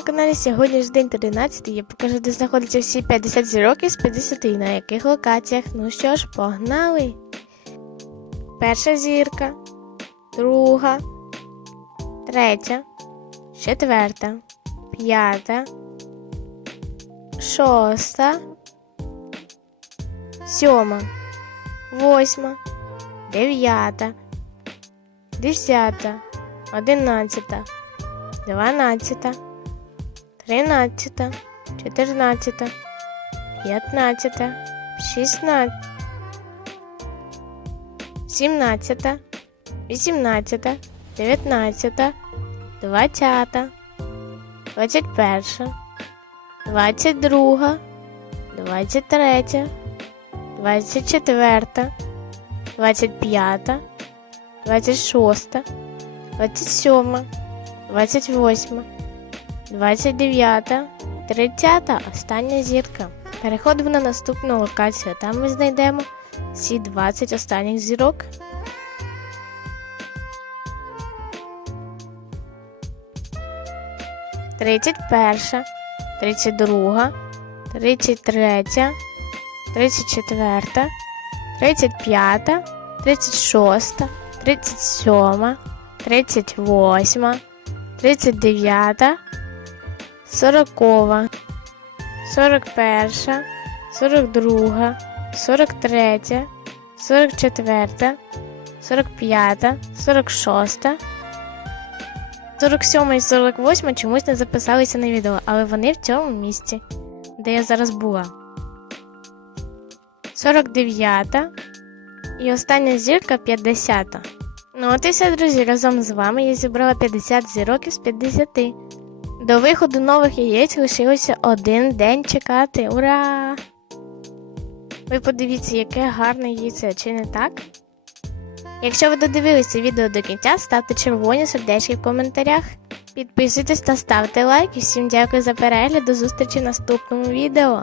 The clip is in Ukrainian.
каналі. Сьогодні ж день 13. Я покажу, де знаходяться всі 50 зірок із 50 і на яких локаціях. Ну що ж, погнали. Перша зірка, друга, третя, четверта, п'ята, шоста, сьома, восьма, дев'ята, десята, одинадцята. Дванадцята, тринадцята, чотирнадцята, п'ятнадцята, шістнадцята, сімнадцята, вісімнадцята, дев'ятнадцята, двадцята, двадцять перша, двадцять друга, двадцять третя, двадцять четверта, двадцять п'ята, двадцять шоста, двадцять сьома. 28, 29, 30, остання зірка. Переходимо на наступну локацію. Там ми знайдемо всі 20 останніх зірок. Тридцять перша, тридцять друга, тридцять третя, тридцять четверта, тридцять п'ята, тридцять шоста, тридцять сьома, тридцять восьма, 39, 40, 41, 42, 43, 44, 45, 46, 47 і 48 чомусь не записалися на відео, але вони в цьому місці, де я зараз була. 49 і остання зірка 50. Ну от і все, друзі, разом з вами я зібрала 50 зірок із 50. До виходу нових яєць лишилося один день чекати. Ура! Ви подивіться, яке гарне яйце, чи не так? Якщо ви додивилися відео до кінця, ставте червоні сердечки в коментарях. Підписуйтесь та ставте лайк. І всім дякую за перегляд. До зустрічі в наступному відео.